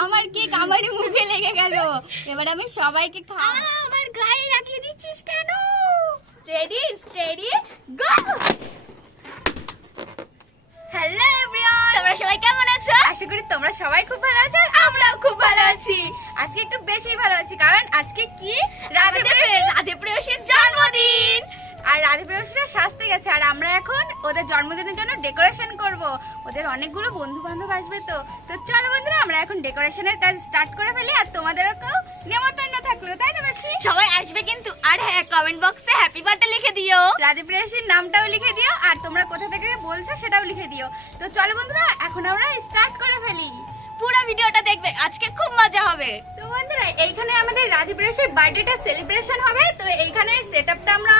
আমার কেক আমারই মুখে লেগে গেল। এবার আমি সবাইকে খাওয়া আমার গায়ে রাখিয়ে দিচ্ছিস কেন? Ready steady go hello everyone তোমরা সবাই কেমন আছো? আশা করি তোমরা সবাই খুব ভালো আছো আর আমরাও খুব ভালো আছি। আজকে একটু বেশি ভালো আছি কারণ আজকে কি রাধে প্রেয়সী- রাধে প্রেয়সীর জন্মদিন আর রাধে প্রেয়সীরা সাজতে গেছে আর আমরা এখন ওদের জন্মদিনের জন্য ডেকোরেশন করব। ওদের অনেকগুলো বন্ধু বান্ধব আসবে তো। তো চলো বন্ধুরা আমরা এখন ডেকোরেশনের কাজ স্টার্ট করে ফেলি আর তোমাদেরও কেউ নেমন্তন্ন থাকল তাই তো সবাই আসবে কিন্তু আর হ্যাঁ কমেন্ট বক্সে হ্যাপি বার্থডে লিখে দিও। রাধে প্রেয়সীর নামটাও লিখে দিও আর তোমরা কোথা থেকে বলছো সেটাও লিখে দিও। তো চলো বন্ধুরা এখন আমরা স্টার্ট করে ফেলি। পুরো ভিডিওটা দেখবে, আজকে খুব মজা হবে। তো বন্ধুরা, এইখানে আমাদের রাধি প্রেয়সীর বার্থডেটা সেলিব্রেশন হবে। তো এইখানে সেটআপটা আমরা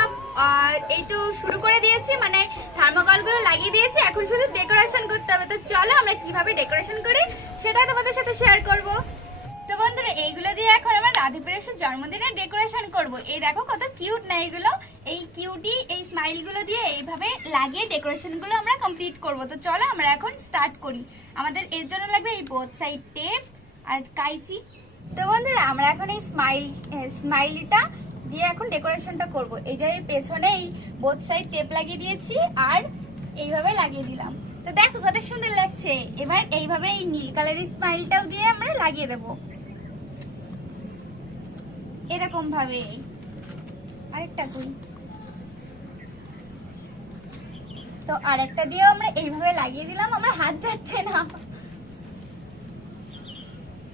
এইটু শুরু করে দিয়েছি। মানে থার্মোকলগুলো লাগিয়ে দিয়েছি। এখন শুধু ডেকোরেশন করতে হবে। তো চলো আমরা কীভাবে ডেকোরেশন করি সেটা তোমাদের সাথে শেয়ার করব। রাধে প্রেয়সীর জন্মদিনের ডেকোরেশন করব। এই দেখো কত কিউট না এইগুলো এই কিউটি এই স্মাইলগুলো দিয়ে এইভাবে লাগিয়ে ডেকোরেশনগুলো আমরা কমপ্লিট করব। তো চলো আমরা এখন স্টার্ট করি। আমাদের এর জন্য লাগবে এই বোথ সাইড টেপ আর কাইচি। তো বন্ধুরা, আমরা এখন এই স্মাইল স্মাইলিটা দিয়ে এখন ডেকোরেশনটা করব। এই যে পেছনে এই বোথ সাইড টেপ লাগিয়ে দিয়েছি আর এইভাবে লাগিয়ে দিলাম। তো দেখো কত সুন্দর লাগছে। এবার এইভাবে এই নীল কালারের স্মাইলটাও দিয়ে আমরা লাগিয়ে দেব। এরকম ভাবে আরেকটা কই তো আরেকটা দিয়েও আমরা এইভাবে লাগিয়ে দিলাম, আমার হাত যাচ্ছে না।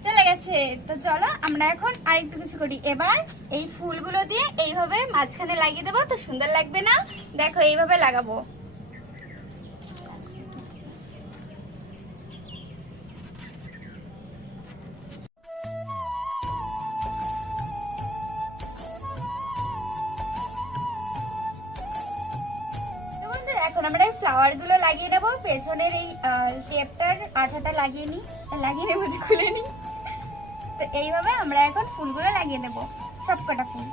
চলে গেছে। তো চলো, আমরা এখন আরেকটু কিছু করি। এবার এই ফুলগুলো দিয়ে এইভাবে মাঝখানে লাগিয়ে দেবো, তো সুন্দর লাগবে না। দেখো, এইভাবে লাগাবো। এখন আমরা এই ফ্লাওয়ারগুলো লাগিয়ে নেব। পেছনের এই টেপটার আঠাটা লাগিয়ে নিই লাগিয়ে নেব খুলে নিই তো এইভাবে আমরা এখন ফুলগুলো লাগিয়ে নেব সব কটা ফুল।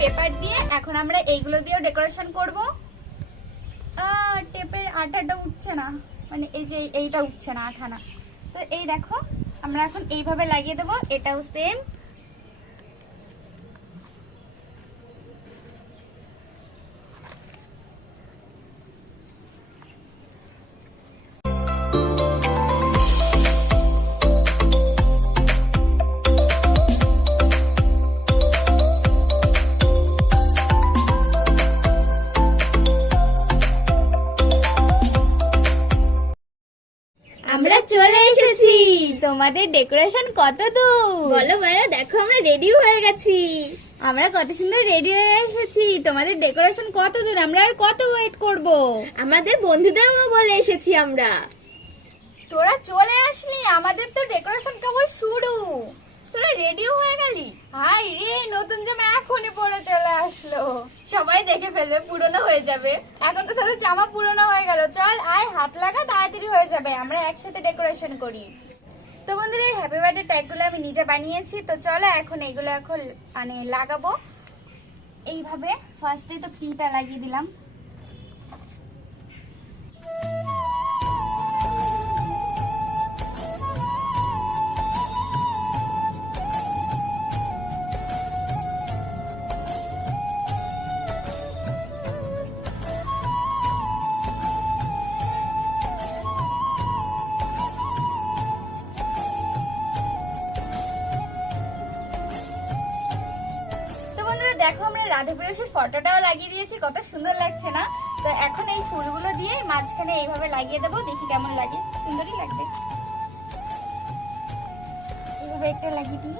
পেপার দিয়ে এখন আমরা এইগুলো দিয়েও ডেকোরেশন করব। টেপের আটাটা উঠছে না। মানে এই যে এইটা উঠছে না আঠা না তো এই দেখো, আমরা এখন এইভাবে লাগিয়ে দেবো, এটাও সেম তোমাদের ডেকোরেশন কত দূর? বলো ভাইয়া দেখো আমরা রেডি হয়ে গেছি। আমরা কত সুন্দর রেডি হয়ে এসেছি। তোমাদের ডেকোরেশন কত দূর? আমরা আর কত ওয়েট করব? আমাদের বন্ধুদেরও বলে এসেছি আমরা। তোরা চলে আসলি আমাদের তো ডেকোরেশন কেবল শুরু। তোরা রেডিও হয়ে গেলি? হাই রে নতুন জামা এখনই পরে চলে আসলো। সবাই দেখে ফেলবে পুরনো হয়ে যাবে। এখন তো তোদের জামা পুরনো হয়ে গেল। চল আয় হাত লাগা তাড়াতাড়ি হয়ে যাবে। আমরা একসাথে ডেকোরেশন করি। তো বন্ধুরা, এই হ্যাপি বার্থডে ট্যাগুলো আমি নিজে বানিয়েছি। তো চলো এখন এইগুলো এখন মানে লাগাবো। এইভাবে ফার্স্টে তো পিটা লাগিয়ে দিলাম। বন্ধুরা দেখো আমরা রাধে প্রিয়সের ফটোটাও লাগিয়ে দিয়েছি, কত সুন্দর লাগছে না? তো এখন এই ফুলগুলো দিয়ে মাঝখানে এইভাবে লাগিয়ে দেবো, দেখি কেমন লাগে। সুন্দরই লাগবে। এইভাবে একটা লাগিয়ে দিই।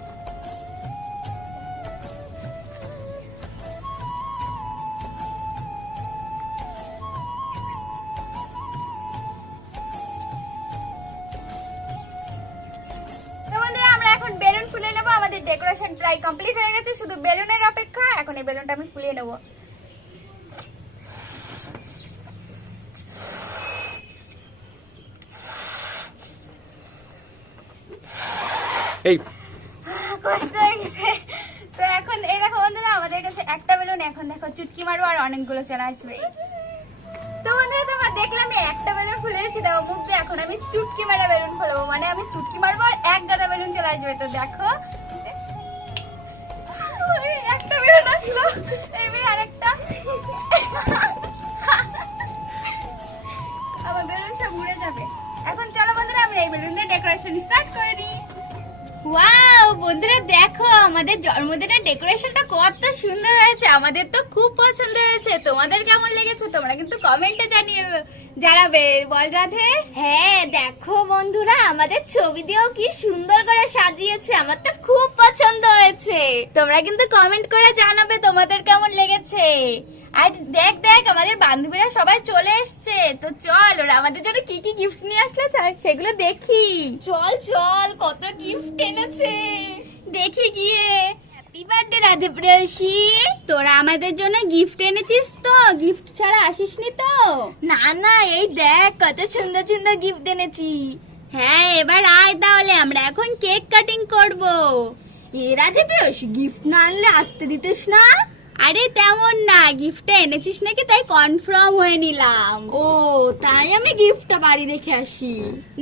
আমাদের ডেকোরেশন প্রায় কমপ্লিট হয়ে গেছে শুধু বেলুনের অপেক্ষা। এখন এই বেলুনটা আমি ফুলিয়ে নেব। এই। কষ্ট হয়ে গেছে। তো এখন এই দেখো বন্ধুরা আমাদের কাছে একটা বেলুন এখন দেখো চুটকি মারবো আর অনেকগুলো চলে আসবে। তো বন্ধুরা তোমরা দেখলাম আমি একটা বেলুন ফুলেছি দাও মুখ দিয়ে এখন আমি চুটকি মারা বেলুন ফুলবো। মানে আমি চুটকি মারবো আর এক গাদা বেলুন চলে আসবে তো দেখো। একটা বেলুন আসলো। এবার আরেকটা। আমার বেলুন সব উড়ে যাবে। এখন চলো বন্ধুরা আমি এই বেলুন দিয়ে ডেকোরেশন স্টার্ট করে দিই। বন্ধুরা দেখো, আমাদের জন্মদিনের ডেকোরেশনটা কত সুন্দর হয়েছে। আমাদের তো খুব পছন্দ হয়েছে। তোমাদের কেমন লেগেছে, তোমরা কিন্তু কমেন্টে জানিয়ে জানাবে বল রাধে। হ্যাঁ দেখো বন্ধুরা আমাদের ছবি দিয়েও কি সুন্দর করে সাজিয়েছে আমার তো খুব পছন্দ হয়েছে। তোমরা কিন্তু কমেন্ট করে জানাবে তোমাদের কেমন লেগেছে। আর দেখ দেখ আমাদের বান্ধবীরা সবাই চলে এসছে। তো চল ওরা আমাদের জন্য কি কি গিফট নিয়ে আসলে তার সেগুলো দেখি। চল চল কত গিফট এনেছে। দেখি গিয়ে। হ্যাপি বার্থডে রাধে প্রেয়সী তোরা আমাদের জন্য গিফট এনেছিস তো? গিফট ছাড়া আসিসনি তো? না না এই দেখ কত সুন্দর সুন্দর গিফট এনেছি। হ্যাঁ এবার আয় তাহলে আমরা এখন কেক কাটিং করব। এ রাধে প্রেয়সী গিফট না আনলে আসতে দিতিস না? আরে তেমন না গিফটটা এনেছিস নাকি তাই কনফার্ম হয়ে নিলাম। ও তাই আমি গিফটটা বাড়ি রেখে আসি।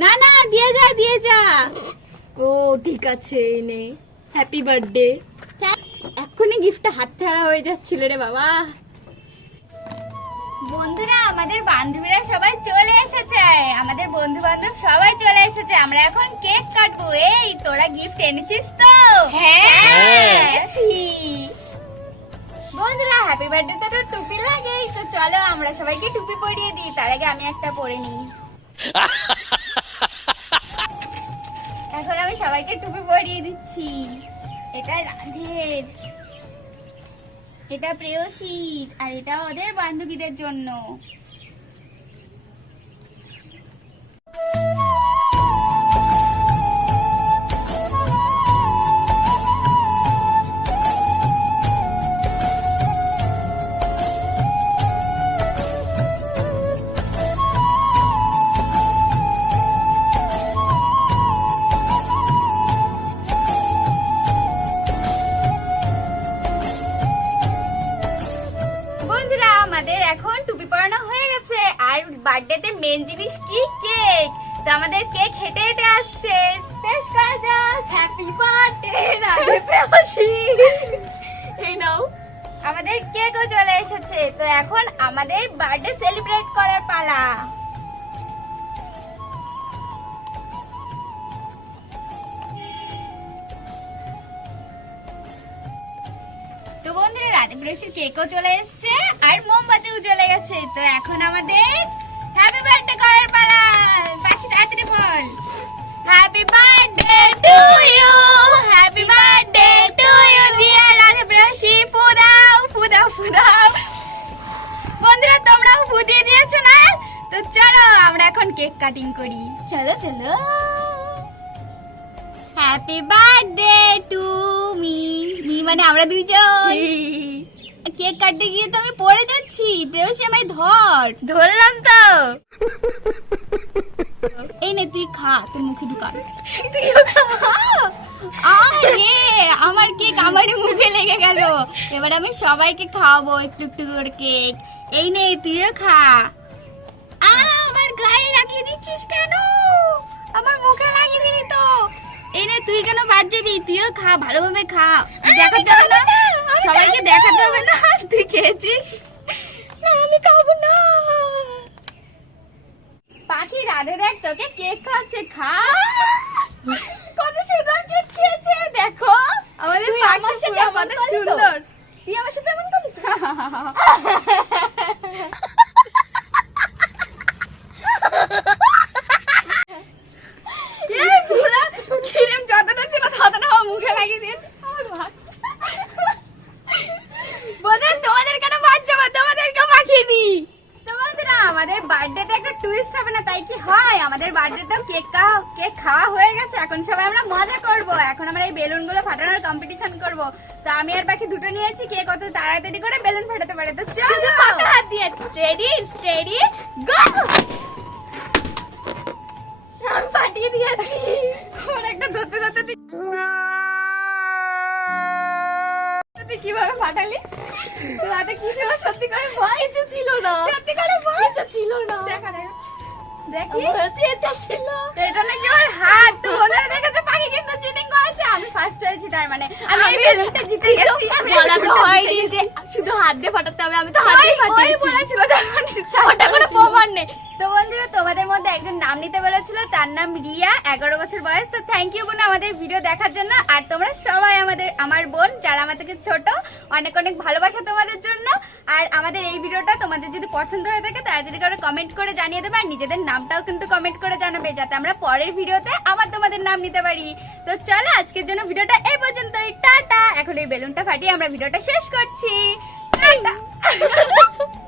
না না দিয়ে যা দিয়ে যা। ও ঠিক আছে এনে হ্যাপি বার্থডে এক্ষুনি গিফটটা হাতছাড়া হয়ে যাচ্ছিল রে বাবা। বন্ধুরা আমাদের বান্ধবীরা সবাই চলে এসেছে। আমাদের বন্ধু বান্ধব সবাই চলে এসেছে। আমরা এখন কেক কাটবো। এই তোরা গিফট এনেছিস তো? হ্যাঁ। বন্ধুরা হ্যাপি বার্থডে তো একটা টুপি লাগেই। তো চলো আমরা সবাইকে টুপি পরিয়ে দিই। তার আগে আমি একটা পরে নিই। এখন আমি সবাইকে টুপি পরিয়ে দিচ্ছি। এটা রাধের। এটা প্রেয়সীর আর এটা ওদের বান্ধবীদের জন্য। আমাদের কেকও চলে এসেছে। তো এখন আমাদের বার্থডে সেলিব্রেট করার পালা। তো বন্ধুরা রাধে প্রেয়সীর কেকও চলে এসেছে আর মোমবাতিও চলে গেছে। তো এখন আমাদের happy birthday to me me মানে আমরা দুইজন। কেক কাটতে গিয়ে তো আমি পড়ে যাচ্ছি। প্রেয়সী আমায় ধর। ধরলাম তো। এই নে তুই খা তোর মুখে ঢুকা। আরে আমার কেক আমারই মুখে লেগে গেল। এবার আমি সবাইকে খাওয়াবো একটু একটু করে কেক। এই নে তুইও খা। আ, আমার গায়ে লাগিয়ে দিচ্ছিস কেন? আমার মুখে লাগিয়ে দিলি তো। এই নে তুই কেন বাদ যাবি? তুইও খা ভালোভাবে খা। দেখাতে হবে না? সবাইকে দেখাতে হবে না? তুই খেয়েছিস? না আমি খাব না। পাখি রাধে দেখ তোকে কেক খাচ্ছে খা। কত সুন্দর কেক খেয়েছে দেখো। আমাদের আমার সাথে তো? সুন্দর। তুই আমার সাথে এমন করলি এই পুরা ক্রিম যতটা ছিল ততটা আমার মুখে লাগিয়ে দিয়েছে আমার ভাত বন্ধুরা তোমাদের কেন ভাত যাব তোমাদেরকে মাখিয়ে দিই তোমাদের আমাদের বার্থডেতে একটা টুইস্ট হবে না তাই কি হয় আমাদের আমাদের বার্থডেতে কেক কেক খাওয়া হয়ে গেছে এখন সবাই আমরা মজা করব। এখন আমরা এই বেলুনগুলো ফাটানোর কম্পিটিশন করব। তো আমি আর বাকি দুটো নিয়েছি কে কত তাড়াতাড়ি করে বেলুন ফাটাতে পারে? তো চলো! হাত দিয়ে রেডি স্টেডি গো আমি ফাটিয়ে দিয়েছি। আমার একটা ধরতে ধরতে তুই- কীভাবে ফাটালি? তোর হাতে কি ছিল? সত্যি করে বল। কিছু ছিল না। সত্যি করে বল। কিছু ছিল না। দেখা দেখা। দেখি। এটা ছিল তো এটা নাকি আমার হাত তো বন্ধুরা দেখেছ পাখি কিন্তু চিটিং করেছে আমি ফার্স্ট হয়েছি তার মানে আমি বেলুনটা জিতে গেছি হয়নি যে শুধু হাত দিয়ে ফাটাতে হবে আমি তো হাত দিয়ে ফাটিয়েছি। বলেছিল ওটা প্রমাণ নেই। তো তোমাদের মধ্যে একজন নাম নিতে বলেছিল, তার নাম রিয়া, এগারো বছর বয়স। তো থ্যাংক ইউ বোন আমাদের ভিডিও দেখার জন্য। আর তোমরা সবাই আমাদের, আমার বোন, যারা আমার থেকে ছোট, অনেক অনেক ভালোবাসা তোমাদের জন্য। আর আমাদের এই ভিডিওটা তোমাদের যদি পছন্দ হয়ে থাকে তাড়াতাড়ি করে কমেন্ট করে জানিয়ে দেবে। আর নিজেদের নামটাও কিন্তু কমেন্ট করে জানাবে, যাতে আমরা পরের ভিডিওতে আবার তোমাদের নাম নিতে পারি। তো চলো, আজকের জন্য ভিডিওটা এই পর্যন্তই। টাটা! এখন এই বেলুনটা ফাটিয়ে আমরা ভিডিওটা শেষ করছি।